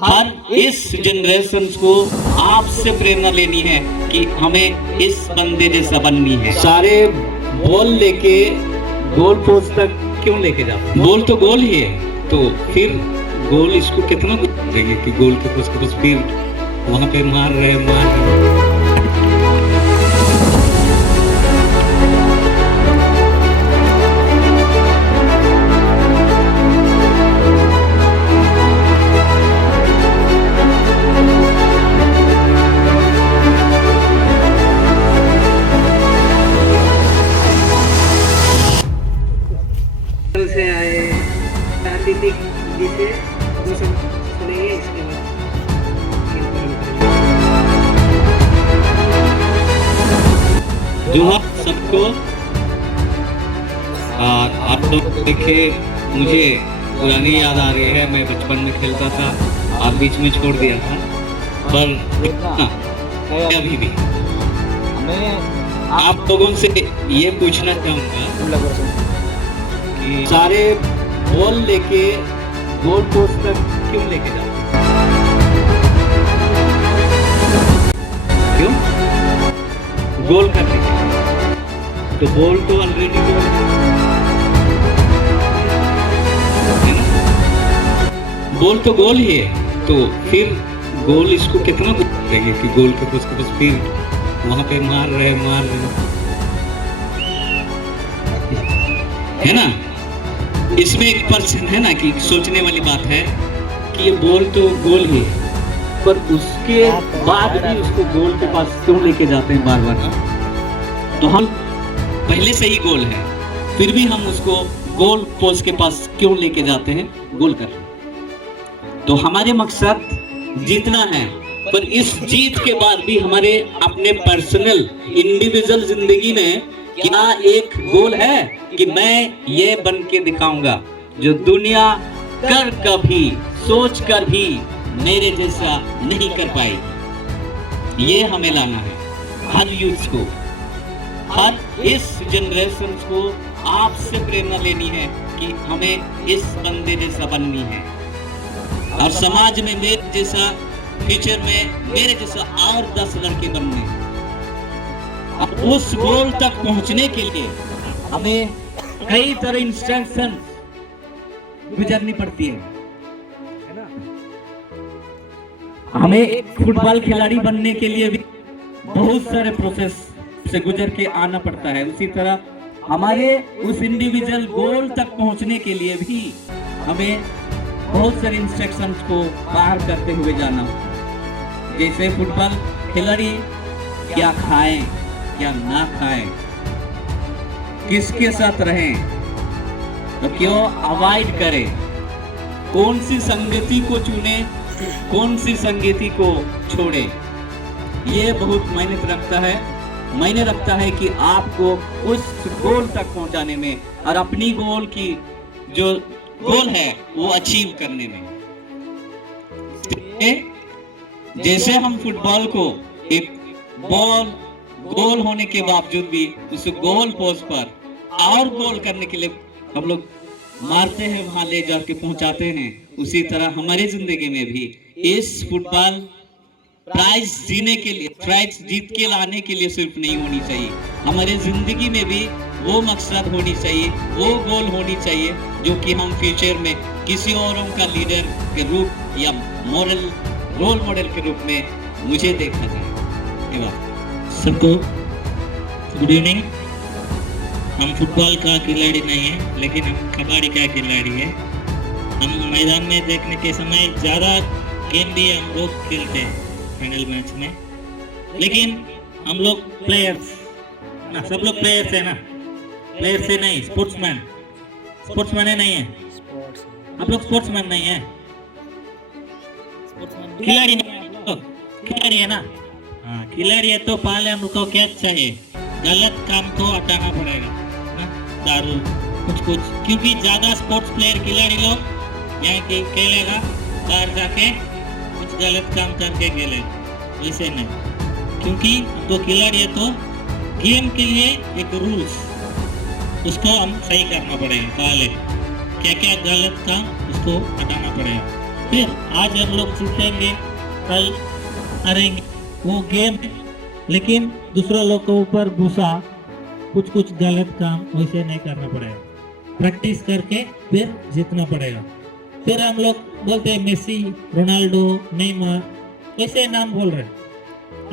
हर इस जनरेशन को आपसे प्रेरणा लेनी है कि हमें इस बंदे जैसा बननी है। सारे बॉल लेके गोल पोस्ट तक क्यों लेके जाते? गोल तो गोल ही है, तो फिर गोल इसको कितना देंगे कि गोल के पोस्ट के पास फिर वहां पे मार रहे से आए प्राकृतिक जिसे सुनेंगे इसके बाद जो आप सबको आप लोग देखे, मुझे पुरानी याद आ रही है। मैं बचपन में खेलता था, आप बीच में छोड़ दिया था, पर अभी भी आप लोगों से ये पूछना चाहूँगा कि सारे बॉल लेके गोल पोस्ट तक क्यों लेके जाते? क्यों गोल करने के लिए? तो बॉल तो ऑलरेडी गोल है ना, बॉल तो गोल ही है, तो फिर गोल इसको कितना देंगे कि गोल के पास फिर वहां पे मार रहे है ना। इसमें एक पर्सन है ना कि सोचने वाली बात है कि ये बॉल तो गोल ही है, पर उसके बाद भी उसको गोल के पास क्यों लेके जाते हैं बार बार? तो हम पहले से ही गोल है, फिर भी हम उसको गोल पोस्ट के पास क्यों लेके जाते हैं? गोल कर। तो हमारे मकसद जीतना है, पर इस जीत के बाद भी हमारे अपने पर्सनल इंडिविजुअल जिंदगी में क्या एक गोल है कि मैं ये बन के दिखाऊंगा जो दुनिया कर कभी सोच कर भी मेरे जैसा नहीं कर पाएगी। ये हमें लाना है हर यूथ को, हर इस जनरेशन को आपसे प्रेरणा लेनी है कि हमें इस बंदे जैसा बननी है, और समाज में मेरे जैसा, फ्यूचर में मेरे जैसा और 10 लड़के बनने हैं। अब उस गोल तक पहुंचने के लिए हमें कई तरह इंस्ट्रक्शन गुजरनी पड़ती है ना। हमें एक फुटबॉल खिलाड़ी बनने के लिए भी बहुत सारे प्रोसेस से गुजर के आना पड़ता है। उसी तरह हमारे उस इंडिविजुअल गोल तक पहुंचने के लिए भी हमें बहुत सारे इंस्ट्रक्शंस को पार करते हुए जाना। जैसे फुटबॉल खिलाड़ी क्या खाएं, क्या ना खाएं, किसके साथ रहें, तो क्यों अवॉइड करें, कौन सी संगति को चुने, कौन सी संगति को छोड़े, ये बहुत मायने रखता है कि आपको उस गोल तक पहुंचाने में और अपनी गोल की जो गोल है वो अचीव करने में। जैसे हम फुटबॉल को एक बॉल गोल होने के बावजूद भी उस गोल पोस्ट पर और गोल करने के लिए हम लोग मारते हैं, वहां ले जाके पहुंचाते हैं। उसी तरह हमारी जिंदगी में भी इस फुटबॉल प्राइज जीने के लिए, प्राइज जीत के लाने के लिए सिर्फ नहीं होनी चाहिए, हमारे जिंदगी में भी वो मकसद होनी चाहिए, वो गोल होनी चाहिए जो कि हम फ्यूचर में किसी औरों का लीडर के रूप या रोल मॉडल के रूप में मुझे देखा जाए। सबको गुड इवनिंग। हम फुटबॉल का खिलाड़ी नहीं है, लेकिन हम कबड्डी का खिलाड़ी है। हम मैदान में देखने के समय ज़्यादा गेम भी हम लोग खेलते हैं फाइनल मैच में, लेकिन हम लोग प्लेयर्स ना, सब लोग प्लेयर्स है ना, प्लेयर से नहीं, स्पोर्ट्समैन है नहीं है, आप लोग स्पोर्ट्समैन नहीं है, खिलाड़ी नहीं, खिलाड़ी है ना। हाँ, खिलाड़ी है तो पहले हमको क्या चाहिए, गलत काम को हटाना पड़ेगा ना, दारू कुछ, क्योंकि ज्यादा स्पोर्ट्स प्लेयर खिलाड़ी लोग यहाँ के खेलेगा, बाहर जाके कुछ गलत काम करके खेलेगा, वैसे नहीं, क्योंकि तो खिलाड़ी है तो गेम के लिए एक रूल्स उसको हम सही करना पड़ेगा, पहले क्या क्या गलत काम उसको हटाना पड़ेगा। फिर आज हम लोग जीतेंगे, कल हारेंगे, वो गेम है। लेकिन दूसरे लोग के ऊपर गुस्सा, कुछ कुछ गलत काम वैसे नहीं करना पड़ेगा। प्रैक्टिस करके फिर जीतना पड़ेगा। फिर हम लोग बोलते हैं मेसी, रोनाल्डो, नेमार, कैसे नाम बोल रहे हैं।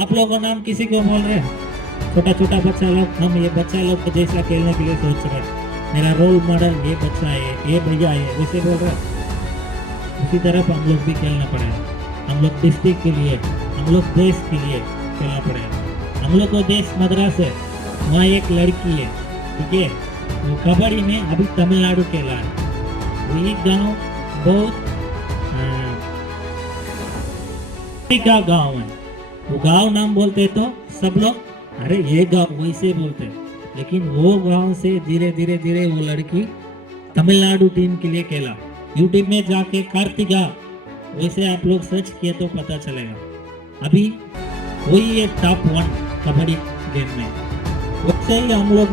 आप लोगों का नाम किसी को बोल रहे हैं? छोटा छोटा बच्चा लोग, हम ये बच्चा लोग को जैसा खेलने के लिए सोच रहे हैं, मेरा रोल मॉडल ये बच्चा है, ये भैया है, वैसे बोल रहे हैं। उसी तरफ हम लोग भी खेलना पड़ेगा। हम लोग डिस्ट्रिक्ट के लिए, हम लोग देश के लिए खेलना पड़ेगा। हम लोग को देश मद्रास है, वहाँ एक लड़की है, ठीक है, वो कबड्डी में अभी तमिलनाडु खेला है। वो एक गाँव बहुत का गाँव है। वो गाँव नाम बोलते तो सब लोग अरे ये गाँव वैसे बोलते हैं, लेकिन वो गाँव से धीरे धीरे धीरे वो लड़की तमिलनाडु टीम के लिए खेला। यूट्यूब में जाके कार्तिका वैसे आप लोग सर्च किए तो पता चलेगा। अभी वही है टॉप 1 कबड्डी गेम में। वैसे ही हम लोग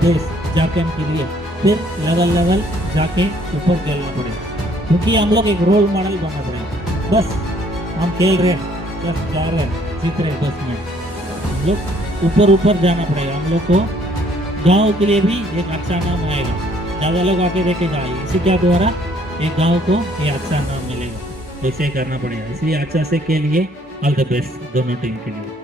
देश जाके के लिए फिर लेवल जाके ऊपर खेलना पड़ेगा, क्योंकि हम लोग एक रोल मॉडल बनना पड़ेगा। बस हम खेल रहे हैं, बस जा रहे हैं, जीत रहे, बस में हम लोग ऊपर जाना पड़ेगा। हम लोग को गांव के लिए भी एक अच्छा नाम आएगा, ज़्यादा लोग आके देखेगा, इसी के द्वारा एक गांव को ये अच्छा नाम मिलेगा। वैसे करना पड़ेगा, इसलिए अच्छा से खेलिए। ऑल द बेस्ट दोनों टीम के लिए।